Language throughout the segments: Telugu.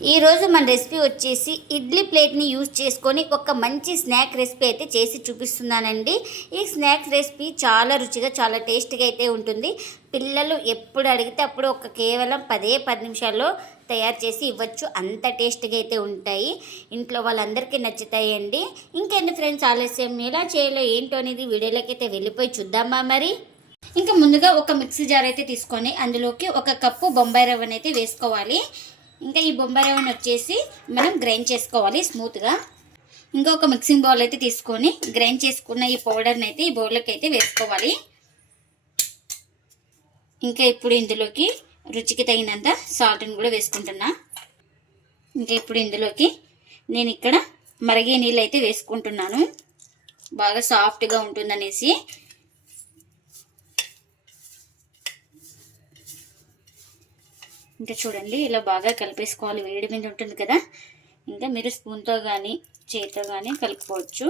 ఈరోజు మన రెసిపీ వచ్చేసి ఇడ్లీ ప్లేట్ని యూజ్ చేసుకొని ఒక మంచి స్నాక్ రెసిపీ అయితే చేసి చూపిస్తున్నానండి. ఈ స్నాక్స్ రెసిపీ చాలా రుచిగా చాలా టేస్ట్గా అయితే ఉంటుంది. పిల్లలు ఎప్పుడు అడిగితే అప్పుడు కేవలం 10 నిమిషాల్లో తయారు చేసి ఇవ్వచ్చు. అంత టేస్ట్గా అయితే ఉంటాయి. ఇంట్లో వాళ్ళందరికీ నచ్చుతాయండి. ఇంకెందు ఫ్రెండ్స్ ఆలస్యం, ఎలా చేయాలో ఏంటో అనేది వీడియోలోకి అయితే వెళ్ళిపోయి చూద్దామా మరి. ఇంకా ముందుగా ఒక మిక్సీ జార్ అయితే తీసుకొని అందులోకి 1 కప్పు బొంబాయి రవ్వని అయితే వేసుకోవాలి. ఇంకా ఈ బొంబాయి రవ్వను వచ్చేసి మనం గ్రైండ్ చేసుకోవాలి స్మూత్గా. ఇంకా ఒక మిక్సింగ్ బౌల్ అయితే తీసుకొని గ్రైండ్ చేసుకున్న ఈ పౌడర్ని అయితే ఈ బౌల్లోకి అయితే వేసుకోవాలి. ఇంకా ఇప్పుడు ఇందులోకి రుచికి తగినంత సాల్ట్ని కూడా వేసుకుంటున్నా. ఇంకా ఇప్పుడు ఇందులోకి నేను ఇక్కడ మరిగే నీళ్ళు అయితే వేసుకుంటున్నాను, బాగా సాఫ్ట్గా ఉంటుందనేసి. ఇంకా చూడండి, ఇలా బాగా కలిపేసుకోవాలి. వేడి మీద ఉంటుంది కదా, ఇంకా మీరు స్పూన్తో కానీ చేతితో కానీ కలుపుకోవచ్చు.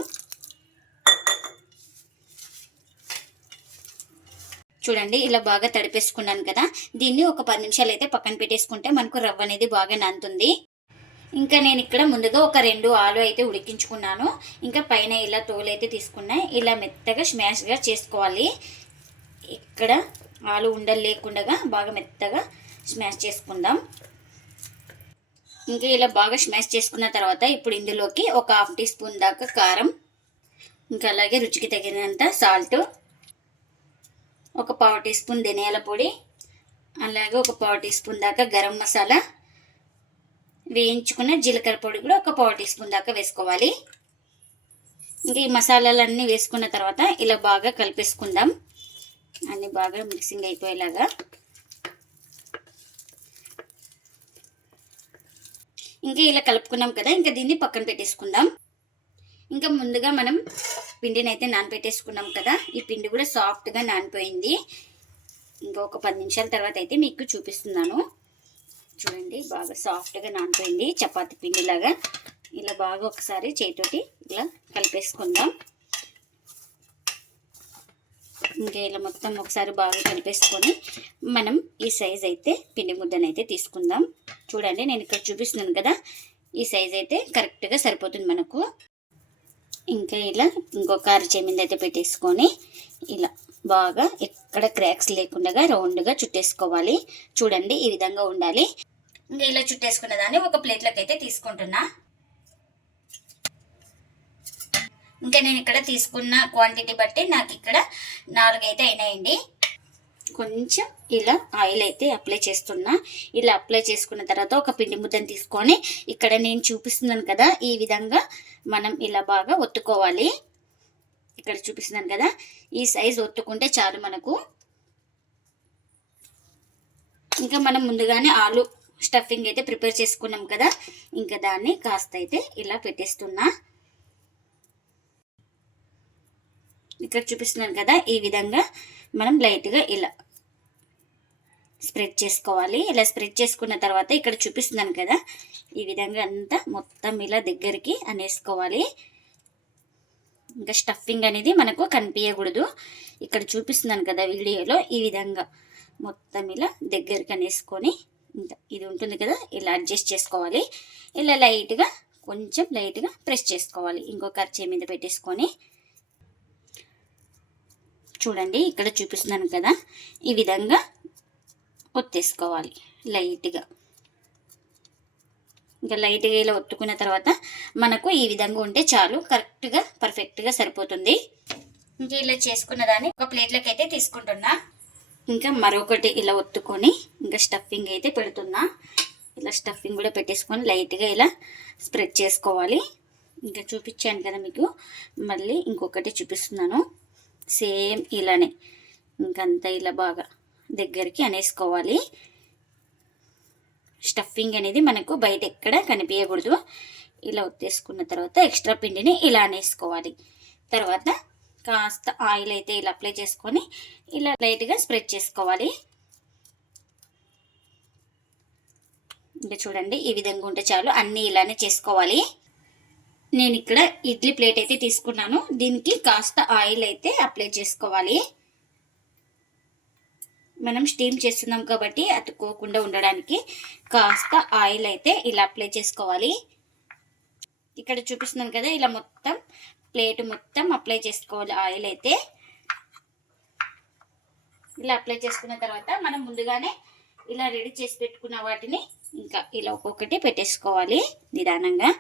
చూడండి, ఇలా బాగా తడిపేసుకున్నాను కదా, దీన్ని ఒక 10 నిమిషాలు అయితే పక్కన పెట్టేసుకుంటే మనకు రవ్వ అనేది బాగా నానుతుంది. ఇంకా నేను ఇక్కడ ముందుగా ఒక 2 ఆలు అయితే ఉడికించుకున్నాను. ఇంకా పైన ఇలా తోలు అయితే తీసుకున్నా. ఇలా మెత్తగా స్మాష్గా చేసుకోవాలి. ఇక్కడ ఆలు ఉండలు లేకుండా బాగా మెత్తగా స్మాష్ చేసుకుందాం. ఇంకా ఇలా బాగా స్మాష్ చేసుకున్న తర్వాత ఇప్పుడు ఇందులోకి ఒక 1/2 టీ స్పూన్ దాకా కారం, ఇంకా అలాగే రుచికి తగినంత సాల్ట్, ఒక 1/4 టీ స్పూన్ ధనియాల పొడి, అలాగే ఒక 1/4 టీ స్పూన్ దాకా గరం మసాలా, వేయించుకున్న జీలకర్ర పొడి కూడా ఒక 1/4 టీ స్పూన్ దాకా వేసుకోవాలి. ఇంకా ఈ మసాలాలన్నీ వేసుకున్న తర్వాత ఇలా బాగా కలిపేసుకుందాం, అన్నీ బాగా మిక్సింగ్ అయిపోయేలాగా. ఇంకా ఇలా కలుపుకున్నాం కదా, ఇంకా దీన్ని పక్కన పెట్టేసుకుందాం. ఇంకా ముందుగా మనం పిండిని అయితే నానబెట్టేసుకున్నాం కదా, ఈ పిండి కూడా సాఫ్ట్గా నానిపోయింది. ఇంకా ఒక 10 నిమిషాల తర్వాత అయితే మీకు చూపిస్తున్నాను. చూడండి, బాగా సాఫ్ట్గా నానిపోయింది, చపాతీ పిండిలాగా. ఇలా బాగా ఒకసారి చేతితోటి ఇలా కలిపేసుకుందాం. ఇంకా ఇలా మొత్తం ఒకసారి బాగా కలిపేసుకొని మనం ఈ సైజ్ అయితే పిండి ముద్దనైతే తీసుకుందాం. చూడండి, నేను ఇక్కడ చూపిస్తున్నాను కదా, ఈ సైజ్ అయితే కరెక్ట్గా సరిపోతుంది మనకు. ఇంకా ఇలా ఇంకొక అరచేమింది అయితే పెట్టేసుకొని ఇలా బాగా ఎక్కడ క్రాక్స్ లేకుండా రౌండ్గా చుట్టేసుకోవాలి. చూడండి, ఈ విధంగా ఉండాలి. ఇంకా ఇలా చుట్టేసుకున్న దాన్ని ఒక ప్లేట్లోకి అయితే తీసుకుంటున్నా. ఇంకా నేను ఇక్కడ తీసుకున్న క్వాంటిటీ బట్టి నాకు ఇక్కడ 4 అయితే అయినాయండి. కొంచెం ఇలా ఆయిల్ అయితే అప్లై చేస్తున్నా. ఇలా అప్లై చేసుకున్న తర్వాత ఒక పిండి ముద్దను తీసుకొని ఇక్కడ నేను చూపిస్తున్నాను కదా, ఈ విధంగా మనం ఇలా బాగా ఒత్తుకోవాలి. ఇక్కడ చూపిస్తున్నాను కదా, ఈ సైజ్ ఒత్తుకుంటే చాలు మనకు. ఇంకా మనం ముందుగానే ఆలు స్టఫింగ్ అయితే ప్రిపేర్ చేసుకున్నాం కదా, ఇంకా దాన్ని కాస్త అయితే ఇలా పెట్టేస్తున్నా. ఇక్కడ చూపిస్తున్నాను కదా, ఈ విధంగా మనం లైట్గా ఇలా స్ప్రెడ్ చేసుకోవాలి. ఇలా స్ప్రెడ్ చేసుకున్న తర్వాత ఇక్కడ చూపిస్తున్నాను కదా, ఈ విధంగా అంతా మొత్తం ఇలా దగ్గరికి అనేసుకోవాలి. ఇంకా స్టఫింగ్ అనేది మనకు కనిపించకూడదు. ఇక్కడ చూపిస్తున్నాను కదా వీడియోలో, ఈ విధంగా మొత్తం ఇలా దగ్గరికి అనేసుకొని ఇంకా ఇది ఉంటుంది కదా, ఇలా అడ్జస్ట్ చేసుకోవాలి. ఇలా లైట్గా కొంచెం లైట్గా ప్రెస్ చేసుకోవాలి. ఇంకొక అరచే మీద పెట్టేసుకొని చూడండి, ఇక్కడ చూపిస్తున్నాను కదా, ఈ విధంగా ఒత్తేసుకోవాలి లైట్గా. ఇంకా లైట్గా ఇలా ఒత్తుకున్న తర్వాత మనకు ఈ విధంగా ఉంటే చాలు, కరెక్ట్గా పర్ఫెక్ట్గా సరిపోతుంది. ఇంకా ఇలా చేసుకున్న దాన్ని ఒక ప్లేట్లోకి అయితే తీసుకుంటున్నా. ఇంకా మరొకటి ఇలా ఒత్తుకొని ఇంకా స్టఫింగ్ అయితే పెడుతున్నా. ఇలా స్టఫింగ్ కూడా పెట్టేసుకొని లైట్గా ఇలా స్ప్రెడ్ చేసుకోవాలి. ఇంకా చూపించాను కదా మీకు, మళ్ళీ ఇంకొకటి చూపిస్తున్నాను. సేమ్ ఇలానే ఇంకంతా ఇలా బాగా దగ్గరికి అనేసుకోవాలి. స్టఫింగ్ అనేది మనకు బయట ఎక్కడ కనిపించకూడదు. ఇలా ఒత్తేసుకున్న తర్వాత ఎక్స్ట్రా పిండిని ఇలా అనేసుకోవాలి. తర్వాత కాస్త ఆయిల్ అయితే ఇలా అప్లై చేసుకొని ఇలా లైట్గా స్ప్రెడ్ చేసుకోవాలి. ఇంకా చూడండి, ఈ విధంగా ఉంటే చాలు, అన్నీ ఇలానే చేసుకోవాలి. నేను ఇక్కడ ఇడ్లీ ప్లేట్ అయితే తీసుకున్నాను, దీనికి కాస్త ఆయిల్ అయితే అప్లై చేసుకోవాలి. మనం స్టీమ్ చేస్తున్నాం కాబట్టి అతుక్కోకుండా ఉండడానికి కాస్త ఆయిల్ అయితే ఇలా అప్లై చేసుకోవాలి. ఇక్కడ చూపిస్తున్నాను కదా, ఇలా మొత్తం ప్లేట్ మొత్తం అప్లై చేసుకోవాలి ఆయిల్ అయితే. ఇలా అప్లై చేసుకున్న తర్వాత మనం ముందుగానే ఇలా రెడీ చేసి పెట్టుకున్న వాటిని ఇంకా ఇలా ఒక్కొక్కటి పెట్టేసుకోవాలి నిదానంగా.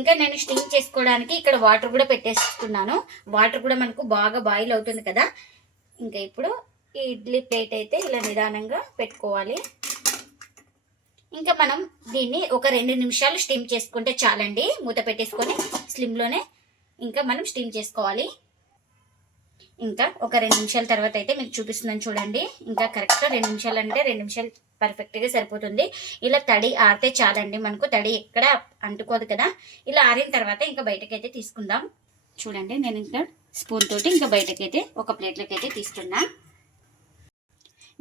ఇంకా నేను స్టీమ్ చేసుకోవడానికి ఇక్కడ వాటర్ కూడా పెట్టేసుకున్నాను. వాటర్ కూడా మనకు బాగా బాయిల్ అవుతుంది కదా. ఇంకా ఇప్పుడు ఈ ఇడ్లీ ప్లేట్ అయితే ఇలా నిదానంగా పెట్టుకోవాలి. ఇంకా మనం దీన్ని ఒక 2 నిమిషాలు స్టీమ్ చేసుకుంటే చాలండి. మూత పెట్టేసుకొని స్లిమ్లోనే ఇంకా మనం స్టీమ్ చేసుకోవాలి. ఇంకా ఒక 2 నిమిషాల తర్వాత అయితే మీకు చూపిస్తున్నాను చూడండి. ఇంకా కరెక్ట్గా 2 నిమిషాలు అంటే 2 నిమిషాలు పర్ఫెక్ట్గా సరిపోతుంది. ఇలా తడి ఆరితే చాలండి, మనకు తడి ఎక్కడ అంటుకోదు కదా. ఇలా ఆరిన తర్వాత ఇంకా బయటకైతే తీసుకుందాం. చూడండి నేను ఇంకా స్పూన్ తోటి ఇంకా బయటకైతే ఒక ప్లేట్లోకి అయితే తీస్తున్నా.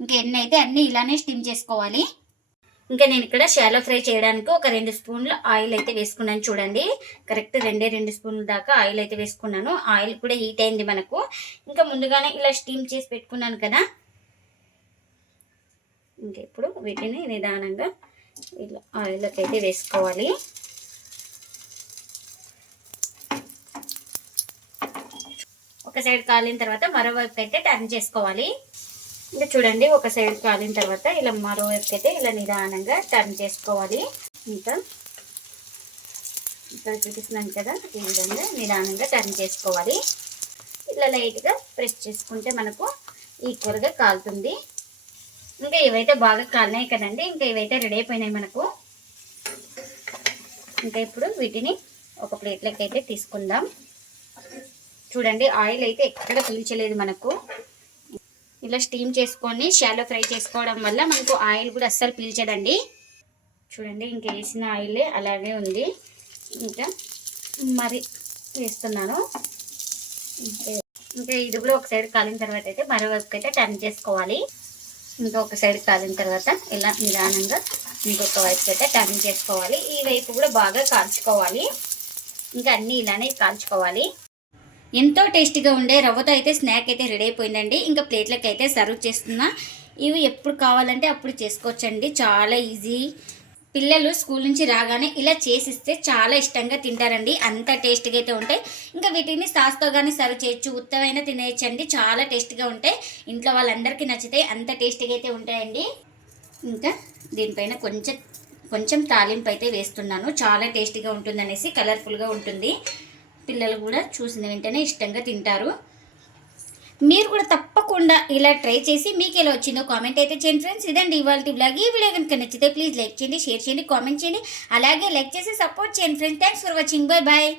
ఇంకా ఎన్ని అయితే అన్నీ ఇలానే స్టీమ్ చేసుకోవాలి. ఇంకా నేను ఇక్కడ షాలో ఫ్రై చేయడానికి ఒక 2 స్పూన్లు ఆయిల్ అయితే వేసుకున్నాను చూడండి. కరెక్ట్ 2 స్పూన్ల దాకా ఆయిల్ అయితే వేసుకున్నాను. ఆయిల్ కూడా హీట్ అయింది మనకు. ఇంకా ముందుగానే ఇలా స్టీమ్ చేసి పెట్టుకున్నాను కదా. ఇంకా ఇప్పుడు వీటిని నిదానంగా ఇలా ఆయిల్లోకి అయితే వేసుకోవాలి. ఒక సైడ్ కాలిన తర్వాత మరోవైపు అయితే టర్న్ చేసుకోవాలి. ఇంకా చూడండి, ఒక సైడ్ కాలిన తర్వాత ఇలా మరోవైపు అయితే ఇలా నిదానంగా టర్న్ చేసుకోవాలి. ఇంకా ఇక్కడ చూపిస్తున్నాను కదా, ఈ విధంగా నిదానంగా టర్న్ చేసుకోవాలి. ఇలా లైట్గా ప్రెస్ చేసుకుంటే మనకు ఈక్వల్గా కాలుతుంది. ఇంకా ఇవైతే బాగా కాలినాయి కదండి. ఇంకా ఇవైతే రెడీ అయిపోయినాయి మనకు. ఇంకా ఇప్పుడు వీటిని ఒక ప్లేట్లోకి అయితే తీసుకుందాం. చూడండి, ఆయిల్ అయితే ఎక్కడ పీల్చలేదు మనకు. ఇలా స్టీమ్ చేసుకొని షాలో ఫ్రై చేసుకోవడం వల్ల మనకు ఆయిల్ కూడా అస్సలు పీల్చదండి. చూడండి, ఇంకా వేసిన ఆయిలే అలాగే ఉంది. ఇంకా మరి వేస్తున్నాను. ఇంకా ఇది కూడా ఒక సైడ్ కాలిన తర్వాత అయితే మరోవైపు అయితే టర్న్ చేసుకోవాలి. ఇంకా ఒక సైడ్ కాలిన తర్వాత ఇలా నిదానంగా ఇంకొక వైపు అయితే టర్న్ చేసుకోవాలి. ఈ వైపు కూడా బాగా కాల్చుకోవాలి. ఇంకా అన్నీ ఇలానే కాల్చుకోవాలి. ఎంతో టేస్టీగా ఉండే రవ్వతో అయితే స్నాక్ అయితే రెడీ అయిపోయిందండి. ఇంకా ప్లేట్లకి అయితే సర్వ్ చేస్తున్నా. ఇవి ఎప్పుడు కావాలంటే అప్పుడు చేసుకోవచ్చండి, చాలా ఈజీ. పిల్లలు స్కూల్ నుంచి రాగానే ఇలా చేసిస్తే చాలా ఇష్టంగా తింటారండి, అంత టేస్టీగా అయితే ఉంటాయి. ఇంకా వీటిని సాస్తో కానీ సర్వ్ చేయొచ్చు, ఉత్తమైనా తినేయచ్చండి, చాలా టేస్టీగా ఉంటాయి. ఇంట్లో వాళ్ళందరికీ నచ్చితే అంత టేస్టీగా అయితే ఉంటాయండి. ఇంకా దీనిపైన కొంచెం తాలింపు అయితే వేస్తున్నాను, చాలా టేస్టీగా ఉంటుందనేసి, కలర్ఫుల్గా ఉంటుంది. పిల్లలు కూడా చూసిన వెంటనే ఇష్టంగా తింటారు. మీరు కూడా తప్పకుండా ఇలా ట్రై చేసి మీకు ఎలా వచ్చిందో కామెంట్ అయితే చేయండి ఫ్రెండ్స్. ఇదండి ఇవాళ బ్లాగ్. ఈ వీడియో కనుక నచ్చితే ప్లీజ్ లైక్ చేయండి, షేర్ చేయండి, కామెంట్ చేయండి. అలాగే లైక్ చేసి సపోర్ట్ చేయండి friends. Thanks for watching. Bye bye.